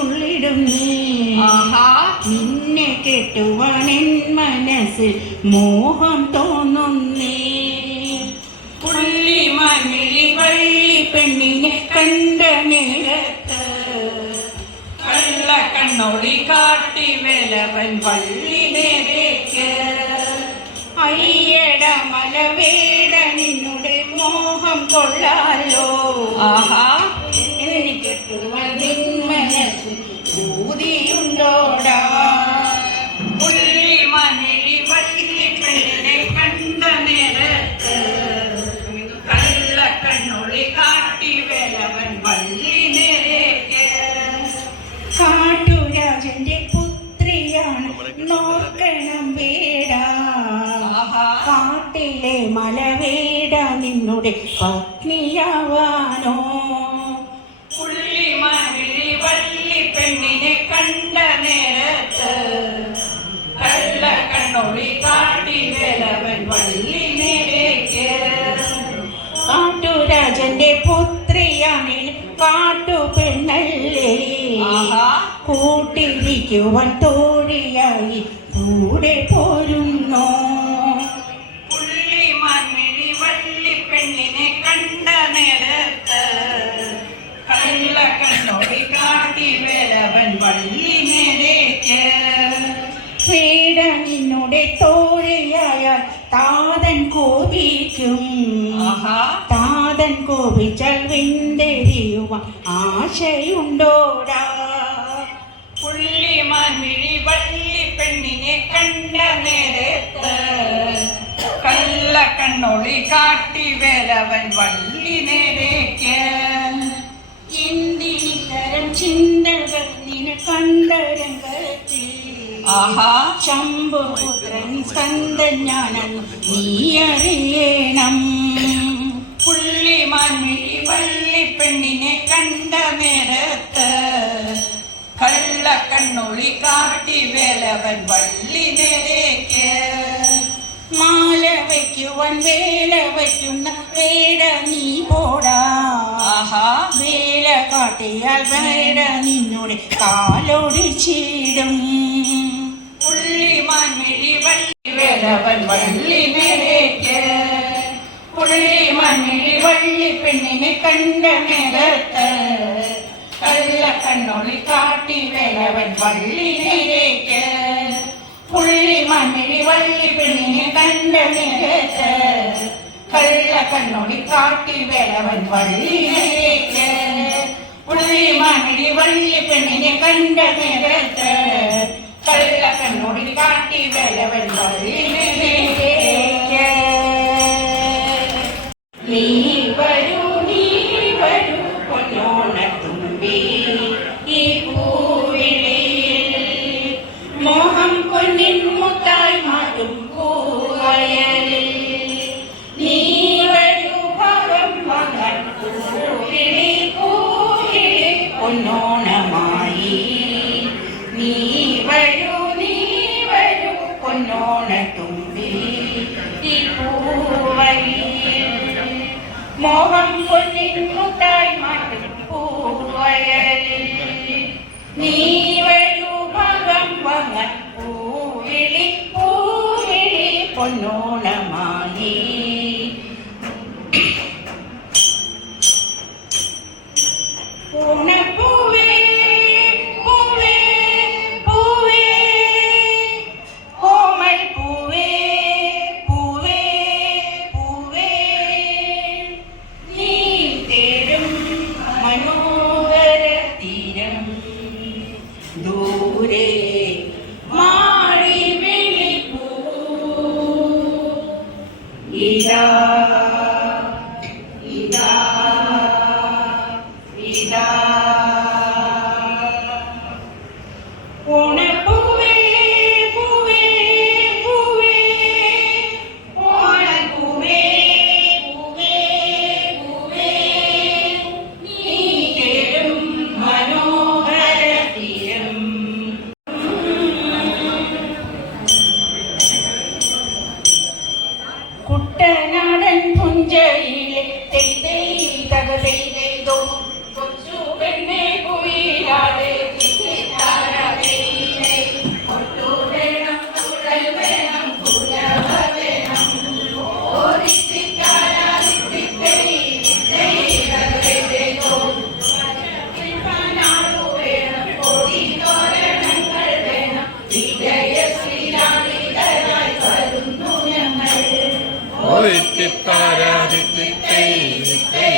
തുള്ളിടും നീ. നിന്നെ കെട്ടുവാനെൻ മനസ്സിൽ മോഹം തോന്നുന്നേ. പുള്ളിമാൻമിഴി വള്ളി പെണ്ണിനെ കണ്ട നേരത്ത് കള്ളക്കണ്ണോടി കാട്ടി വേലവൻ വള്ളി നേരേക്ക്. അയ്യട മലവേട നിന്നുടെ മോഹം കൊള്ളാലോ. എന്നെ കെട്ടുവാൻ നിൻ മനസ്സിൽ ൂതിയുണ്ടോടാ. പുള്ളിമാൻമിഴി വള്ളി പെണ്ണിനെ കണ്ട നേരത്ത് കള്ളക്കണ്ണൊളി കാട്ടി വേലവൻ വള്ളി നേരേക്ക്. കാട്ടുരാജന്റെ പുത്രിയാണ് നോക്കണം വേട. കാട്ടിലെ മലവേട നിന്നുടെ പത്നിയാവാനോ. പുള്ളിമാൻമിഴി വള്ളി പെണ്ണിനെ കണ്ട നേരത്ത് കള്ളക്കണ്ണൊളി കാട്ടി വേലവൻ വള്ളി നേരേക്ക്. കാട്ടുരാജന്റെ പുത്രിയാണിൽ കാട്ടുപെണ്ണല്ലേ. കൂട്ടിരിക്കുവാൻ തോഴിയായി കൂടെ പോരുന്നോ. പുള്ളിമാൻമിഴി വള്ളി പെണ്ണിനെ കണ്ട നേരത്ത് കള്ളക്കണ്ണൊളി കാട്ടി വേലവൻ വള്ളി നേരേക്ക്. വേട നിന്നുടെ തോഴിയായാൽ താതൻ കോപിക്കും. താതൻ കോപിച്ചാൽ വെന്തെരിയുവാൻ ആശയുണ്ടോടാ. പുള്ളിമാൻമിഴി വള്ളി പെണ്ണിനെ കണ്ട നേരത്ത് കള്ളക്കണ്ണൊളി കാട്ടി വേലവൻ വള്ളി നേരേക്ക്. എന്തിനിത്തരം ചിന്തകൾ നിന്നെ കണ്ട രംഗത്തിൽ ശംഭുപുത്രൻ സ്കന്ദൻ ഞാനെന്ന് നീ അറിയണം. പുള്ളിമാൻമിഴി വള്ളി പെണ്ണിനെ കണ്ട നേരത്ത് കള്ളക്കണ്ണൊളി കാട്ടി വേലവൻ വള്ളി നേരേക്ക്. മാല വയ്ക്കുവാൻ വേല വയ്ക്കുന്ന വേട നീ പോടാ. വേല കാട്ടിയാൽ വേട നിന്നോട് കാലൊടിച്ചിടും. പുള്ളിമാൻമിഴി വള്ളി വേലവൻ വള്ളി നേരേക്ക്. പുള്ളിമാൻമിഴി വള്ളി പെണ്ണിനെ കണ്ട നേരത്ത് കള്ളക്കണ്ണൊളി കാട്ടി വേലവൻ വള്ളി നേരേക്ക്. പുള്ളിമാൻമിഴി വള്ളി പെണ്ണിനെ കണ്ട നേരത്ത് കള്ളക്കണ്ണൊളി കാട്ടി വേലവൻ വള്ളി നേരേക്ക്. പുള്ളിമാൻമിഴി വള്ളി പെണ്ണിനെ കണ്ട നേരത്ത് കള്ളക്കണ്ണൊളി കാട്ടി വേലവൻ വള്ളി നേരേക്ക്. നീ വരൂ നീ വരൂ പൊന്നോണത്തുമ്പി ഈ പൂവിളിയിൽ മോഹം പൊന്നിൻ മുത്തായി മാറ്റും പൂവയലിൽ. നീ വരൂ ഭാഗം മകൻ പൂവിളി പൂവിളി പൊന്നോണമായി. നീ വരൂ പൊന്നോണത്തുമ്പി ഈ പൂവയലിൽ മോഹം പൊന്നിൻ മുത്തായി മാറ്റും പൂവയലിൽ. നീ വരൂ ഭാഗം മകൻ പൂവിളി പൂവിളി പൊന്നോണമായി. പൂണപ്പൂവേ പൂവേ പൂവേ കോമൽ പൂവേ പൂവേ പൂവേ നീ തേടും മനോഹര തീരം ദൂരെ മാറി വിളിപ്പൂ. ഇതാ ഇതാ ഇതാ ഓണപ്പൂവേ പൂവേ പൂവേ ഓണപ്പൂവേ പൂവേ പൂവേ നീ തേടും മനോഹര തീരം. കുട്ടനാടൻ പുഞ്ചയിലെ തെയ്തൈ തകതൈതോ കൊച്ചു പെണ്ണെ കുയിലാടെ തിത്തിത്താരാ തിത്തിത്തേ തിത്തേ